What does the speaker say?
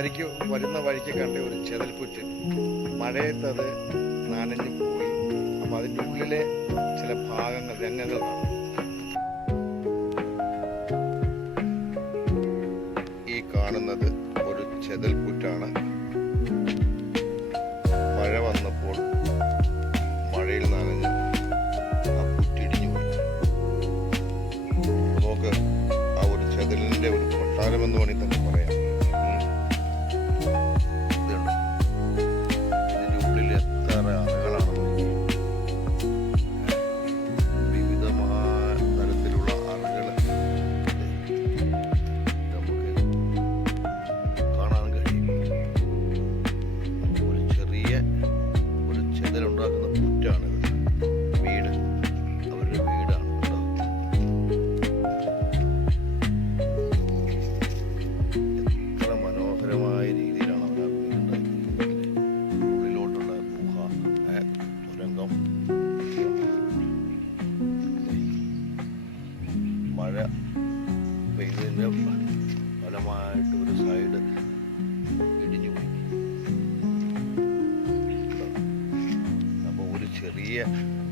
വരിക്ക് വരുന്ന വഴിക്ക് കണ്ട ഒരു ചെതൽപ്പുറ്റ് മഴയത്ത് അത് നനഞ്ഞു പോയി. അപ്പം അതിന്റെ ഉള്ളിലെ ചില ഭാഗങ്ങൾ രംഗങ്ങൾ ഈ കാണുന്നത് ഒരു ചെതൽപ്പുറ്റാണ് മഴ വന്നപ്പോൾ മഴയിൽ നനഞ്ഞ് ആ പുറ്റിടിഞ്ഞു പോയി. നമുക്ക് ആ ഒരു ചെതലിന്റെ ഒരു കൊട്ടാരം എന്ന് വേണമെങ്കിൽ തന്നെ പറയാം. ഒരു പുറ്റാണ് വീട്. അവരുടെ വീടാണ്. എത്ര മനോഹരമായ രീതിയിലാണ് അവർ ആ വീടുണ്ടാക്കിയിരിക്കുന്നത് ഉള്ളിലോട്ടുള്ള ഗുഹ തുരങ്കം മഴ പെയ്തതിന്റെ ഫലമായിട്ട് ഒരു സൈഡ് 的毕。